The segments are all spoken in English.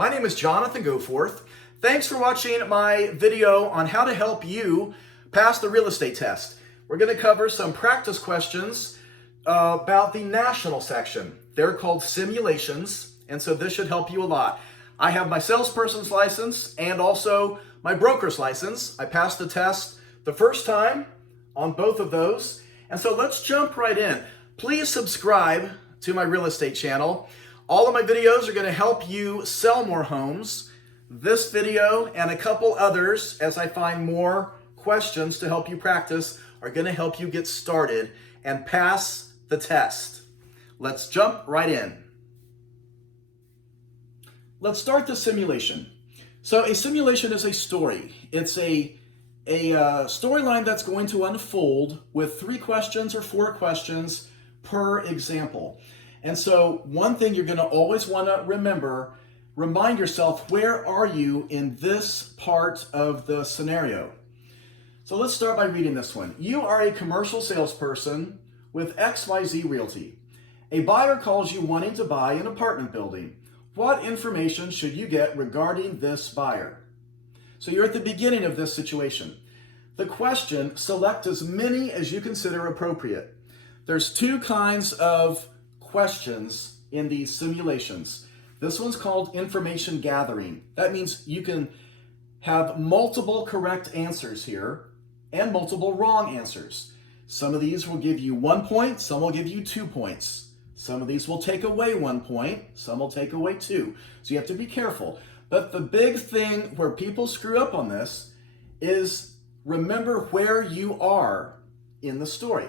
My name is Jonathan Goforth. Thanks for watching my video on how to help you pass the real estate test. We're going to cover some practice questions about the national section. They're called simulations, and so this should help you a lot. I have my salesperson's license and also my broker's license. I passed the test the first time on both of those. And so let's jump right in. Please subscribe to my real estate channel. All of my videos are going to help you sell more homes. This video and a couple others, as I find more questions to help you practice, are going to help you get started and pass the test. Let's jump right in. Let's start the simulation. So a simulation is a story. It's a storyline that's going to unfold with 3 questions or 4 questions per example. And so one thing you're going to always want to remember, remind yourself, where are you in this part of the scenario? So let's start by reading this one. You are a commercial salesperson with XYZ Realty. A buyer calls you wanting to buy an apartment building. What information should you get regarding this buyer? So you're at the beginning of this situation. The question, select as many as you consider appropriate. There's 2 kinds of questions in these simulations. This one's called information gathering. That means you can have multiple correct answers here and multiple wrong answers. Some of these will give you 1 point, some will give you 2 points. Some of these will take away 1 point, some will take away 2. So you have to be careful. But the big thing where people screw up on this is remember where you are in the story.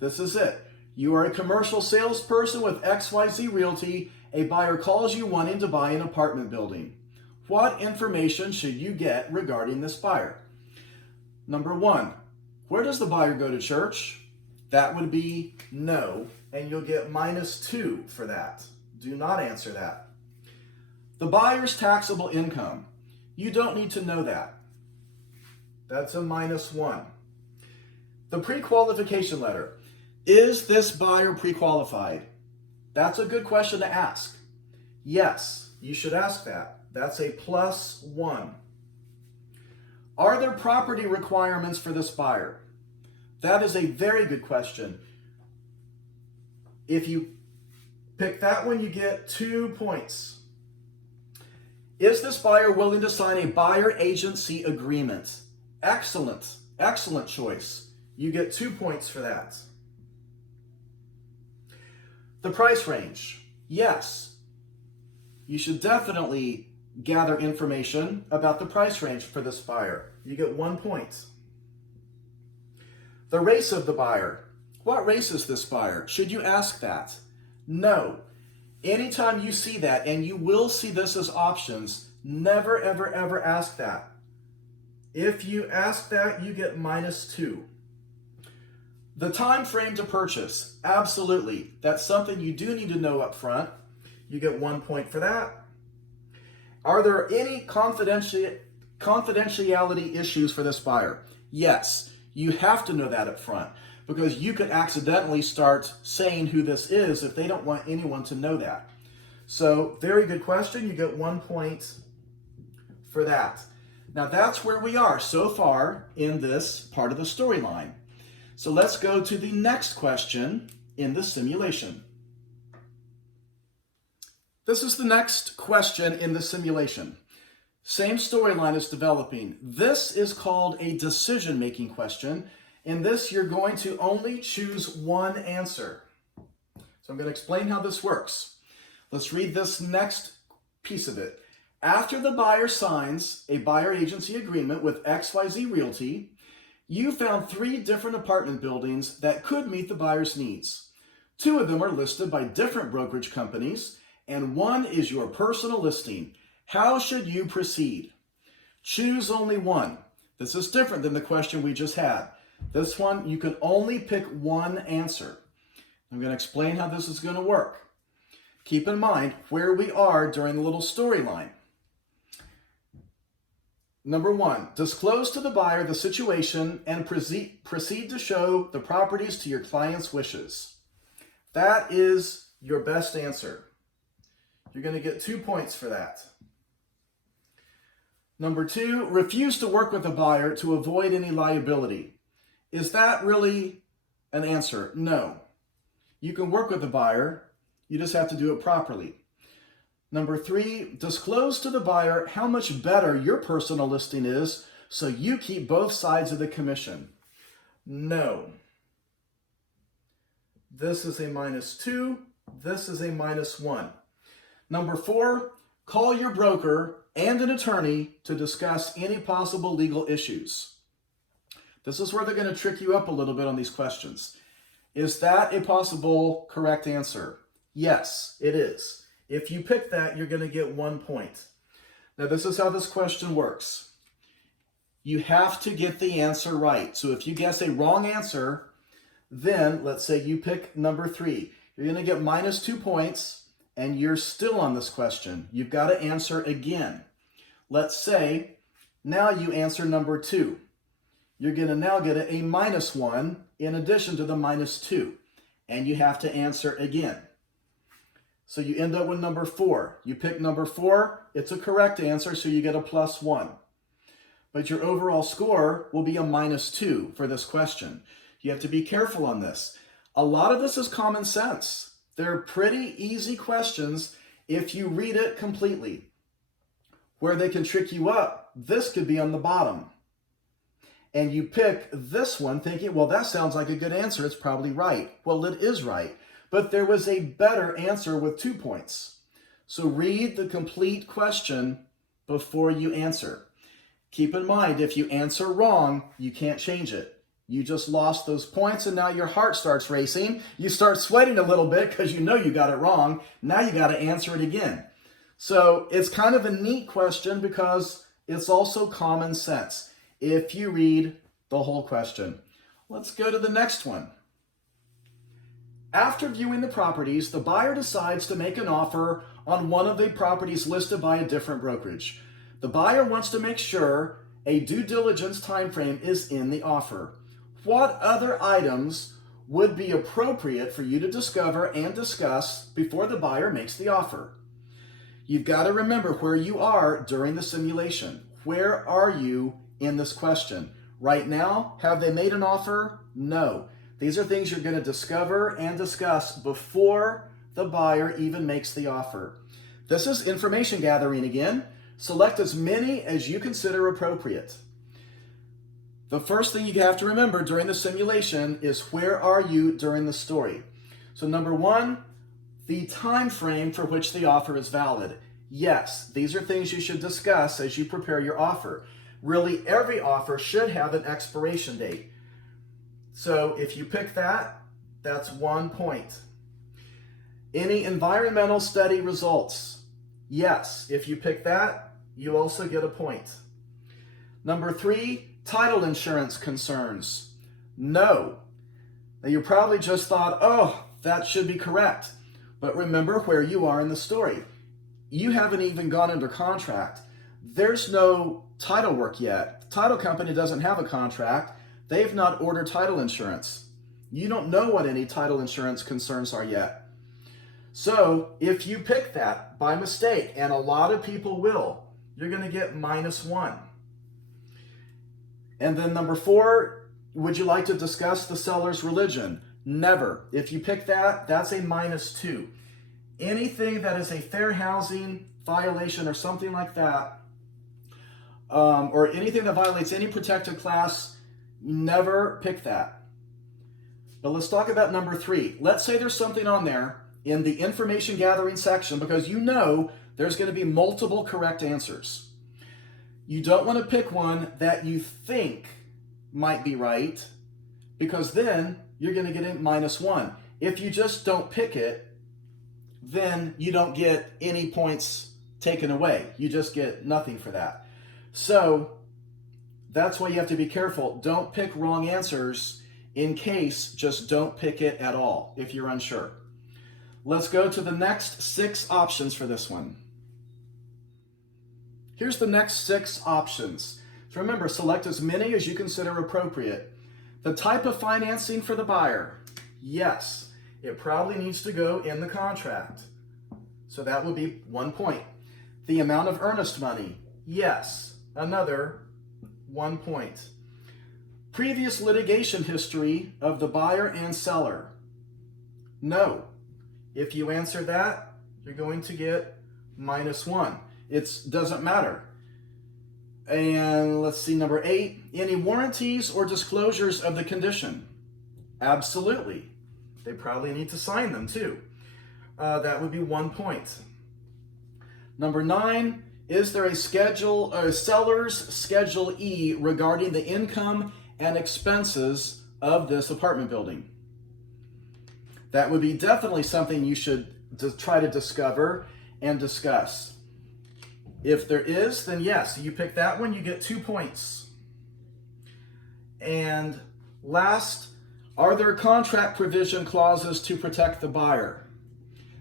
This is it. You are a commercial salesperson with XYZ Realty. A buyer calls you wanting to buy an apartment building. What information should you get regarding this buyer? Number 1, where does the buyer go to church? That would be no, and you'll get -2 for that. Do not answer that. The buyer's taxable income. You don't need to know that. That's a -1. The pre-qualification letter. Is this buyer pre-qualified? That's a good question to ask. Yes, you should ask that. That's a +1. Are there property requirements for this buyer? That is a very good question. If you pick that one, you get 2 points. Is this buyer willing to sign a buyer agency agreement? Excellent, excellent choice. You get 2 points for that. The price range. Yes, you should definitely gather information about the price range for this buyer. You get 1 point. The race of the buyer. What race is this buyer? Should you ask that? No. Anytime you see that, and you will see this as options, never, ever, ever ask that. If you ask that, you get -2. The time frame to purchase. Absolutely. That's something you do need to know up front. You get 1 point for that. Are there any confidentiality issues for this buyer? Yes. You have to know that up front, because you could accidentally start saying who this is if they don't want anyone to know that. So, very good question. You get 1 point for that. Now, that's where we are so far in this part of the storyline. So let's go to the next question in the simulation. This is the next question in the simulation. Same storyline is developing. This is called a decision-making question. In this, you're going to only choose one answer. So I'm going to explain how this works. Let's read this next piece of it. After the buyer signs a buyer agency agreement with XYZ Realty, you found 3 different apartment buildings that could meet the buyer's needs. 2 of them are listed by different brokerage companies, and 1 is your personal listing. How should you proceed? Choose only one. This is different than the question we just had. This one, you can only pick one answer. I'm going to explain how this is going to work. Keep in mind where we are during the little storyline. Number 1, disclose to the buyer the situation and proceed to show the properties to your client's wishes. That is your best answer. You're going to get 2 points for that. Number 2, refuse to work with the buyer to avoid any liability. Is that really an answer? No. You can work with the buyer, you just have to do it properly. Number 3, disclose to the buyer how much better your personal listing is so you keep both sides of the commission. No. This is a -2, this is a -1. Number 4, call your broker and an attorney to discuss any possible legal issues. This is where they're going to trick you up a little bit on these questions. Is that a possible correct answer? Yes, it is. If you pick that, you're going to get 1 point. Now, this is how this question works. You have to get the answer right. So if you guess a wrong answer, then let's say you pick number 3. You're going to get -2 points, and you're still on this question. You've got to answer again. Let's say now you answer number 2. You're going to now get a -1 in addition to the -2, and you have to answer again. So you end up with number 4. You pick number 4, it's a correct answer, so you get a +1. But your overall score will be a -2 for this question. You have to be careful on this. A lot of this is common sense. They're pretty easy questions if you read it completely. Where they can trick you up, this could be on the bottom. And you pick this one thinking, well, that sounds like a good answer. It's probably right. Well, it is right. But there was a better answer with 2 points. So read the complete question before you answer. Keep in mind, if you answer wrong, you can't change it. You just lost those points, and now your heart starts racing. You start sweating a little bit because you know you got it wrong. Now you got to answer it again. So it's kind of a neat question because it's also common sense if you read the whole question. Let's go to the next one. After viewing the properties, the buyer decides to make an offer on one of the properties listed by a different brokerage. The buyer wants to make sure a due diligence time frame is in the offer. What other items would be appropriate for you to discover and discuss before the buyer makes the offer? You've got to remember where you are during the simulation. Where are you in this question? Right now, have they made an offer? No. These are things you're going to discover and discuss before the buyer even makes the offer. This is information gathering again. Select as many as you consider appropriate. The first thing you have to remember during the simulation is where are you during the story? So number 1, the time frame for which the offer is valid. Yes, these are things you should discuss as you prepare your offer. Really, every offer should have an expiration date. So if you pick that, that's 1 point. Any environmental study results? Yes, if you pick that, you also get a point. Number 3, title insurance concerns. No. Now you probably just thought, oh, that should be correct. But remember where you are in the story. You haven't even gone under contract. There's no title work yet. The title company doesn't have a contract. They've not ordered title insurance. You don't know what any title insurance concerns are yet. So if you pick that by mistake, and a lot of people will, you're going to get -1. And then number 4, would you like to discuss the seller's religion? Never. If you pick that, that's a -2. Anything that is a fair housing violation or something like that, or anything that violates any protected class, never pick that. But let's talk about number 3. Let's say there's something on there in the information gathering section because you know there's going to be multiple correct answers. You don't want to pick one that you think might be right because then you're going to get a -1. If you just don't pick it, then you don't get any points taken away. You just get nothing for that. So that's why you have to be careful. Don't pick wrong answers. In case, just don't pick it at all if you're unsure. Let's go to the next 6 options for this one. Here's the next 6 options. So remember, select as many as you consider appropriate. The type of financing for the buyer. Yes, it probably needs to go in the contract. So that would be 1 point. The amount of earnest money. Yes, another 1 point. Previous litigation history of the buyer and seller. No. If you answer that, you're going to get -1. It doesn't matter. And let's see, number 8, any warranties or disclosures of the condition? Absolutely. They probably need to sign them too. That would be 1 point. Number 9, is there a seller's Schedule E regarding the income and expenses of this apartment building? That would be definitely something you should try to discover and discuss. If there is, then yes, you pick that one, you get 2 points. And last, are there contract provision clauses to protect the buyer?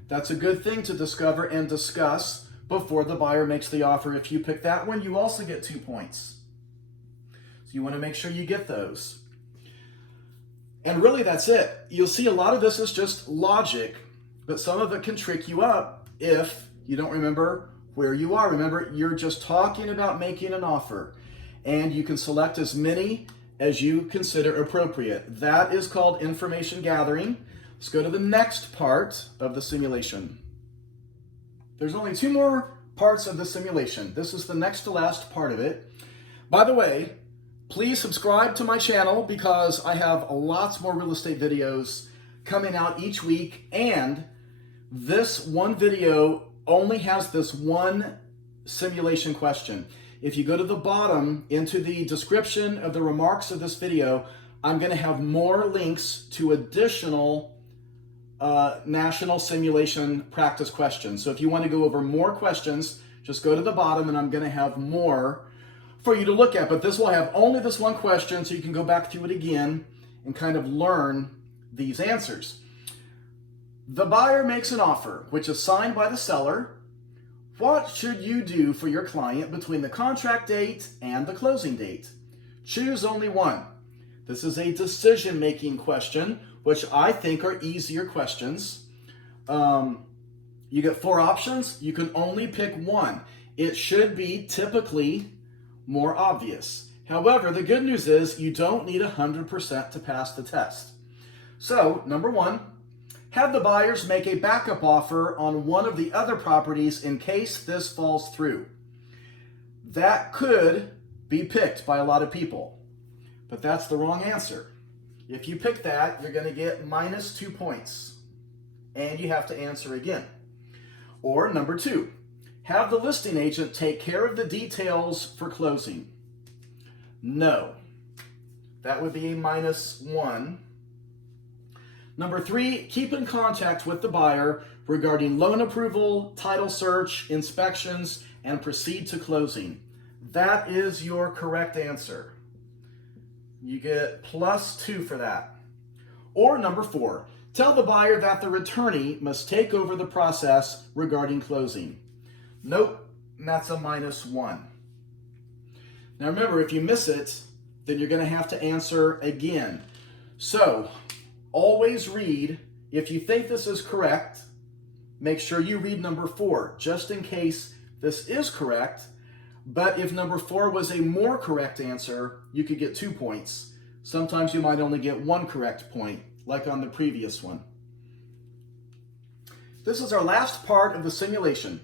That's a good thing to discover and discuss before the buyer makes the offer. If you pick that one, you also get 2 points. So you want to make sure you get those. And really that's it. You'll see a lot of this is just logic, but some of it can trick you up if you don't remember where you are. Remember, you're just talking about making an offer, and you can select as many as you consider appropriate. That is called information gathering. Let's go to the next part of the simulation. There's only 2 more parts of the simulation. This is the next to last part of it. By the way, please subscribe to my channel because I have lots more real estate videos coming out each week, and this one video only has this one simulation question. If you go to the bottom into the description of the remarks of this video, I'm going to have more links to additional national simulation practice questions. So if you want to go over more questions, just go to the bottom and I'm going to have more for you to look at. But this will have only this one question, so you can go back through it again and kind of learn these answers. The buyer makes an offer, which is signed by the seller. What should you do for your client between the contract date and the closing date? Choose only one. This is a decision-making question, which I think are easier questions. You get 4 options. You can only pick one. It should be typically more obvious. However, the good news is you don't need 100% to pass the test. So, number 1, have the buyers make a backup offer on one of the other properties in case this falls through. That could be picked by a lot of people, but that's the wrong answer. If you pick that, you're going to get -2 points, and you have to answer again. Or number 2, have the listing agent take care of the details for closing. No, that would be a -1. Number 3, keep in contact with the buyer regarding loan approval, title search, inspections, and proceed to closing. That is your correct answer. You get +2 for that. Or number 4, tell the buyer that their attorney must take over the process regarding closing. Nope, that's a -1. Now remember, if you miss it, then you're going to have to answer again. So, always read. If you think this is correct, make sure you read number 4, just in case this is correct. But if number 4 was a more correct answer, you could get 2 points. Sometimes you might only get 1 correct point, like on the previous one. This is our last part of the simulation.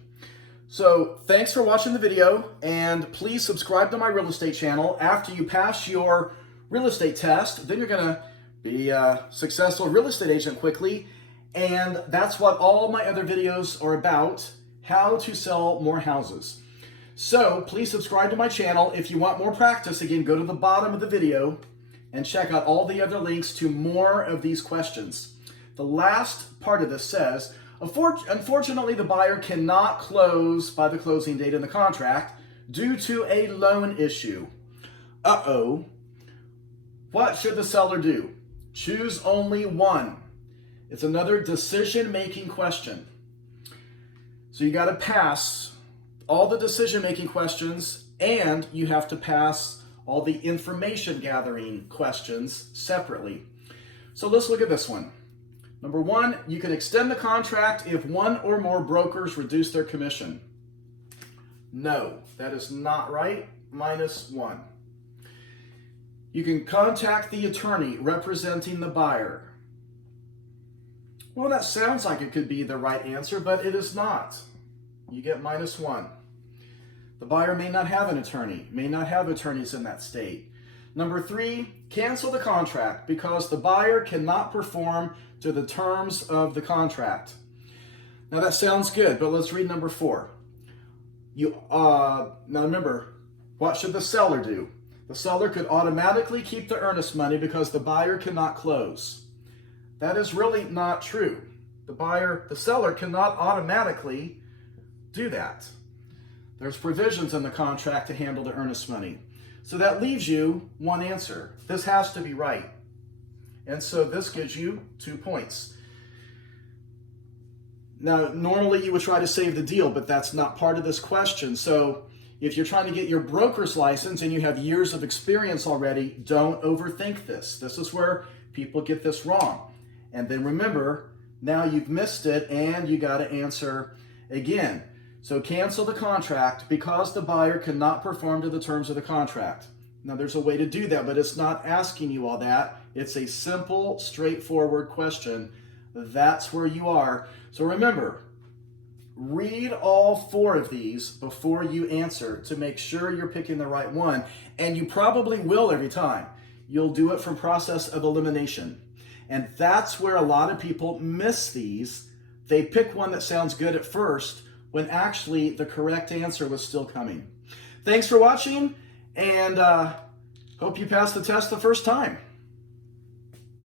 So thanks for watching the video, and please subscribe to my real estate channel. After you pass your real estate test, then you're going to be a successful real estate agent quickly. And that's what all my other videos are about, how to sell more houses. So please subscribe to my channel. If you want more practice, again, go to the bottom of the video and check out all the other links to more of these questions. The last part of this says, unfortunately, the buyer cannot close by the closing date in the contract due to a loan issue. Uh-oh. What should the seller do? Choose only one. It's another decision-making question. So you got to pass all the decision-making questions, and you have to pass all the information gathering questions separately. So let's look at this one. Number 1, you can extend the contract if one or more brokers reduce their commission. No, that is not right. minus 1. You can contact the attorney representing the buyer. Well, that sounds like it could be the right answer, but it is not. You get minus 1. The buyer may not have an attorney, may not have attorneys in that state. Number 3, cancel the contract because the buyer cannot perform to the terms of the contract. Now that sounds good, but let's read number 4. Now remember, what should the seller do? The seller could automatically keep the earnest money because the buyer cannot close. That is really not true. The seller cannot automatically do that. There's provisions in the contract to handle the earnest money. So that leaves you one answer. This has to be right. And so this gives you 2 points. Now, normally you would try to save the deal, but that's not part of this question. So if you're trying to get your broker's license and you have years of experience already, don't overthink this. This is where people get this wrong. And then remember, now you've missed it and you got to answer again. So cancel the contract because the buyer cannot perform to the terms of the contract. Now there's a way to do that, but it's not asking you all that. It's a simple, straightforward question. That's where you are. So remember, read all 4 of these before you answer to make sure you're picking the right one. And you probably will every time. You'll do it from process of elimination. And that's where a lot of people miss these. They pick one that sounds good at first when actually the correct answer was still coming. Thanks for watching, and hope you passed the test the first time.